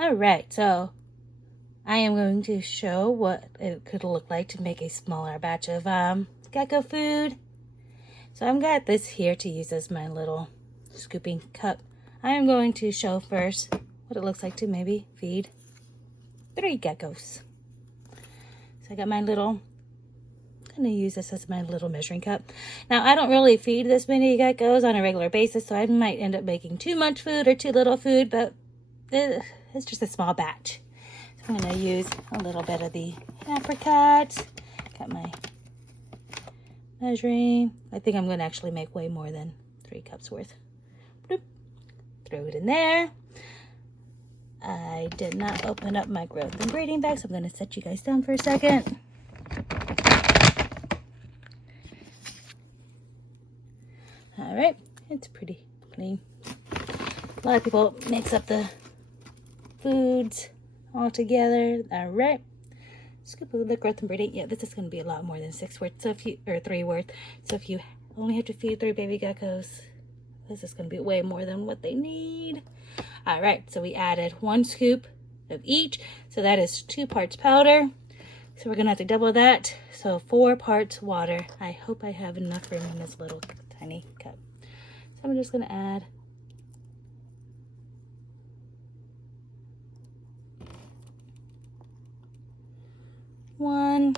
All right, so I am going to show what it could look like to make a smaller batch of gecko food. So I've got this here to use as my little scooping cup. I am going to show first what it looks like to maybe feed 3 geckos. So I got my little, I'm going to use this as my little measuring cup. Now I don't really feed this many geckos on a regular basis, so I might end up making too much food or too little food, but it's just a small batch. So I'm going to use a little bit of the apricot. Got my measuring. I think I'm going to actually make way more than 3 cups worth. Bloop. Throw it in there. I did not open up my growth ingredient bag, so I'm going to set you guys down for a second. All right, it's pretty clean. A lot of people mix up the foods all together. All right, scoop of the growth ingredient. Yeah, this is going to be a lot more than 6 worth, so if you, or 3 worth. So if you only have to feed 3 baby geckos, this is going to be way more than what they need. All right, so we added 1 scoop of each, so that is 2 parts powder. So we're gonna have to double that, so 4 parts water. I hope I have enough room in this little tiny cup. So I'm just gonna add one,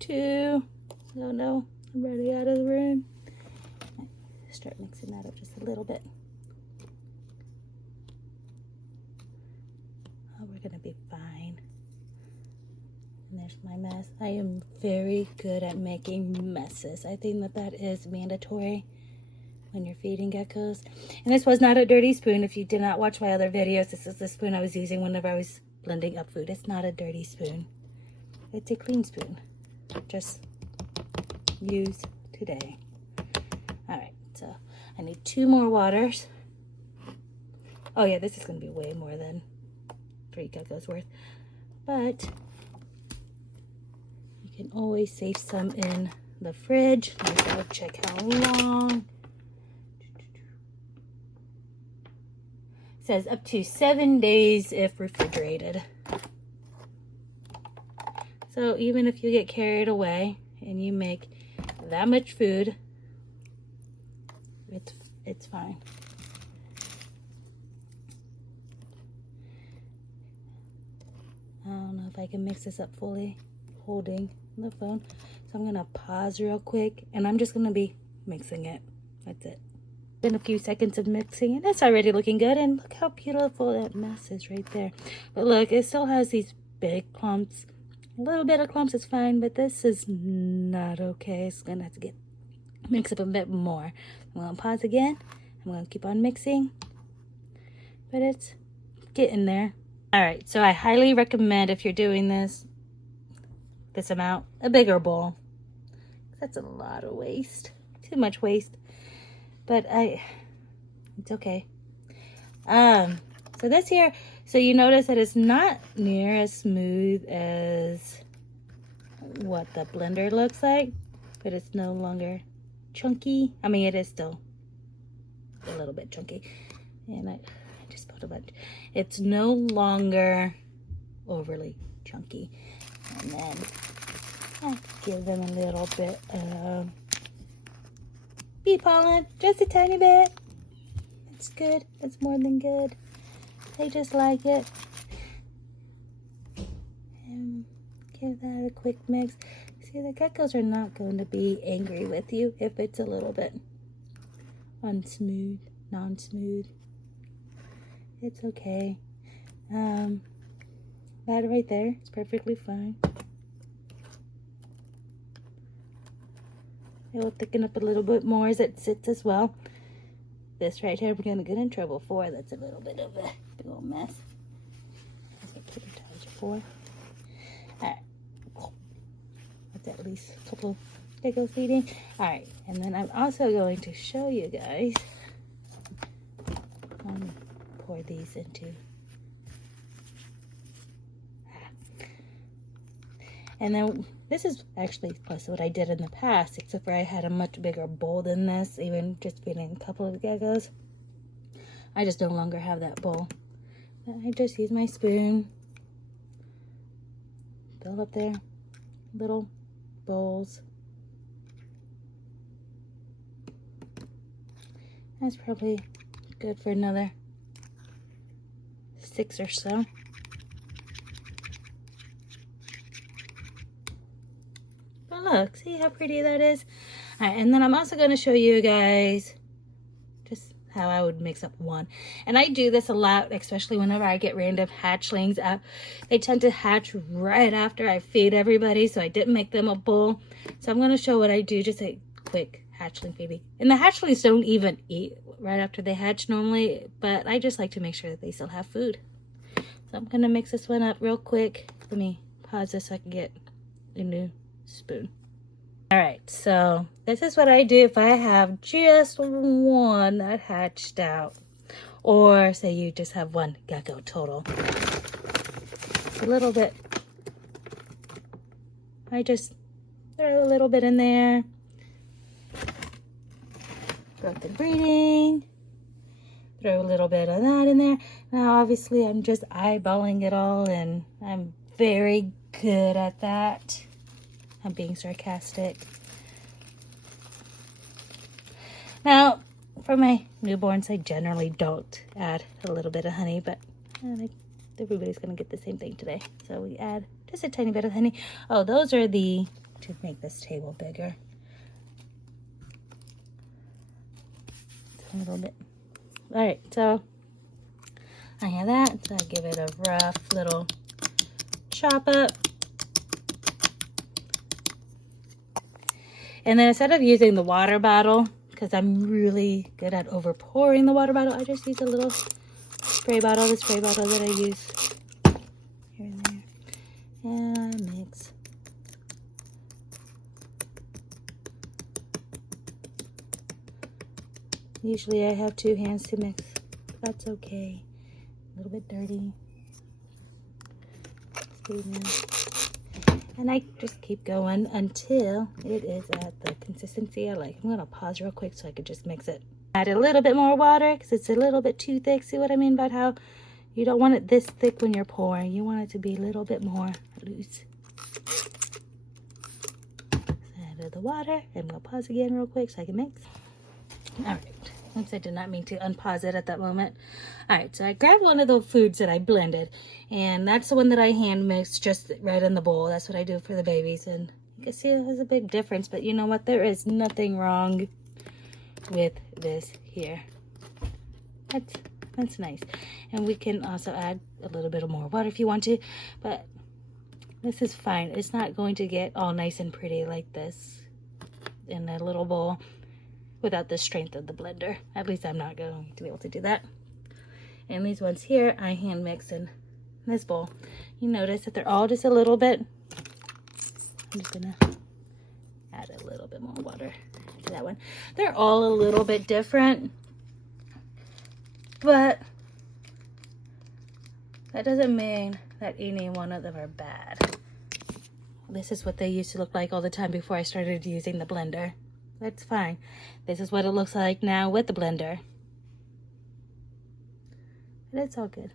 two. Oh no, I'm already out of the room. Start mixing that up just a little bit. Oh, we're gonna be fine. And there's my mess. I am very good at making messes. I think that is mandatory when you're feeding geckos. And this was not a dirty spoon. If you did not watch my other videos, this is the spoon I was using whenever I was blending up food. It's not a dirty spoon. It's a clean spoon. Just use today. All right, so I need 2 more waters. Oh yeah, this is gonna be way more than 3 geckos worth, but you can always save some in the fridge. Let's go check how long. It says up to 7 days if refrigerated. So even if you get carried away and you make that much food, it's fine. I don't know if I can mix this up fully holding the phone. So I'm gonna pause real quick and I'm just gonna be mixing it. That's it. In a few seconds of mixing and it's already looking good, and look how beautiful that mess is right there. But look, it still has these big clumps. A little bit of clumps is fine, but this is not okay. It's gonna have to mix up a bit more. I'm gonna pause again. I'm gonna keep on mixing, but it's getting there. All right, so I highly recommend, if you're doing this amount, a bigger bowl. That's a lot of waste, too much waste, but it's okay. So this here, so you notice that it's not near as smooth as what the blender looks like, but it's no longer chunky. I mean, it is still a little bit chunky, and I just put a bunch. It's no longer overly chunky. And then I give them a little bit of bee pollen, just a tiny bit. It's good. It's more than good. They just like it. And give that a quick mix. See, the geckos are not going to be angry with you if it's a little bit unsmooth, non-smooth. It's okay. That right there is perfectly fine. It will thicken up a little bit more as it sits as well. This right here we're gonna get in trouble for. That's a little bit of a big old mess. That's what paper towels are for. Alright. That's at least a couple of gecko feeding. Alright, and then I'm also going to show you guys. Pour these into. And then this is actually plus what I did in the past, except for I had a much bigger bowl than this, even just feeding a couple of geckos. I just no longer have that bowl. I just use my spoon, fill up their little bowls. That's probably good for another 6 or so. But look, see how pretty that is? All right, and then I'm also going to show you guys just how I would mix up one. And I do this a lot, especially whenever I get random hatchlings out. They tend to hatch right after I feed everybody, so I didn't make them a bowl. So I'm going to show what I do, just a quick hatchling feeding. And the hatchlings don't even eat right after they hatch normally, but I just like to make sure that they still have food. So I'm going to mix this one up real quick. Let me pause this so I can get a new spoon. All right, so this is what I do if I have just one that hatched out, or say you just have one gecko total. A little bit, I just throw a little bit in there. Growth and breeding, throw a little bit of that in there. Now obviously I'm just eyeballing it all, and I'm very good at that. I'm being sarcastic. Now, for my newborns, I generally don't add a little bit of honey, but everybody's going to get the same thing today. So we add just a tiny bit of honey. Oh, those are to make this table bigger. A little bit. All right, so I have that. So I give it a rough little chop up. And then instead of using the water bottle, because I'm really good at overpouring the water bottle, I just use a little spray bottle, the spray bottle that I use here and there. And mix. Usually I have 2 hands to mix. That's okay. A little bit dirty. And I just keep going until it is at the consistency I like. I'm going to pause real quick so I could just mix it. Add a little bit more water because it's a little bit too thick. See what I mean about how you don't want it this thick when you're pouring. You want it to be a little bit more loose. Add the water. I'm going to pause again real quick so I can mix. All right. Oops, I did not mean to unpause it at that moment. All right, so I grabbed one of the foods that I blended, and that's the one that I hand mixed just right in the bowl. That's what I do for the babies, and you can see it has a big difference, but you know what? There is nothing wrong with this here. That's nice. And we can also add a little bit of more water if you want to, but this is fine. It's not going to get all nice and pretty like this in a little bowl without the strength of the blender. At least I'm not going to be able to do that. And these ones here, I hand mix in this bowl. You notice that they're all just a little bit. I'm just gonna add a little bit more water to that one. They're all a little bit different, but that doesn't mean that any one of them are bad. This is what they used to look like all the time before I started using the blender. That's fine. This is what it looks like now with the blender. But it's all good.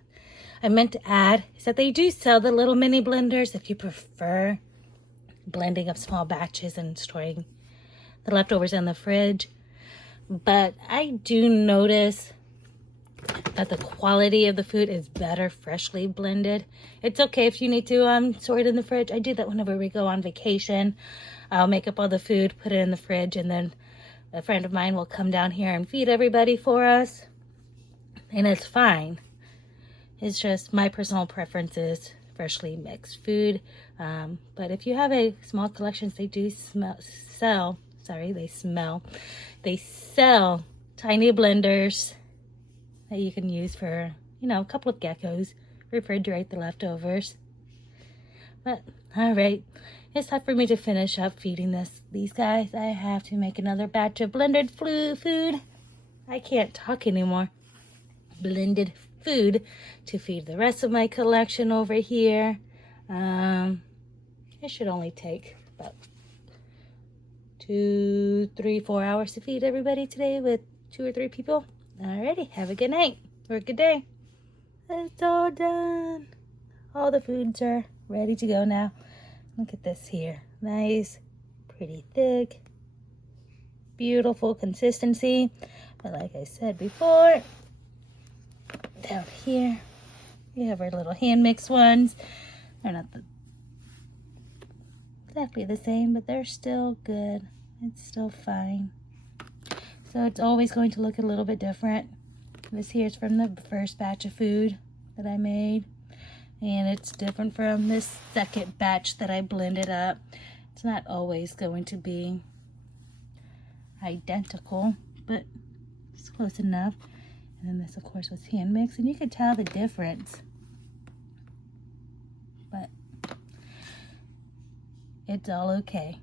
I meant to add is that they do sell the little mini blenders if you prefer blending up small batches and storing the leftovers in the fridge. But I do notice that the quality of the food is better freshly blended. It's okay if you need to store it in the fridge. I do that whenever we go on vacation. I'll make up all the food, put it in the fridge, and then a friend of mine will come down here and feed everybody for us. And it's fine. It's just my personal preference is freshly mixed food. But if you have a small collection, they do sell tiny blenders that you can use for, a couple of geckos, refrigerate the leftovers. But, all right, it's time for me to finish up feeding these guys. I have to make another batch of blended food. I can't talk anymore. Blended food to feed the rest of my collection over here. And It should only take about 2, 3, 4 hours to feed everybody today with 2 or 3 people. Alrighty, have a good night or a good day. It's all done. All the foods are ready to go now. Look at this here. Nice, pretty thick, beautiful consistency. But like I said before, down here, we have our little hand mix ones. They're not exactly the same, but they're still good. It's still fine. So it's always going to look a little bit different. This here is from the first batch of food that I made. And it's different from this second batch that I blended up. It's not always going to be identical, but it's close enough. And then this, of course, was hand mixed, and you could tell the difference. But it's all okay.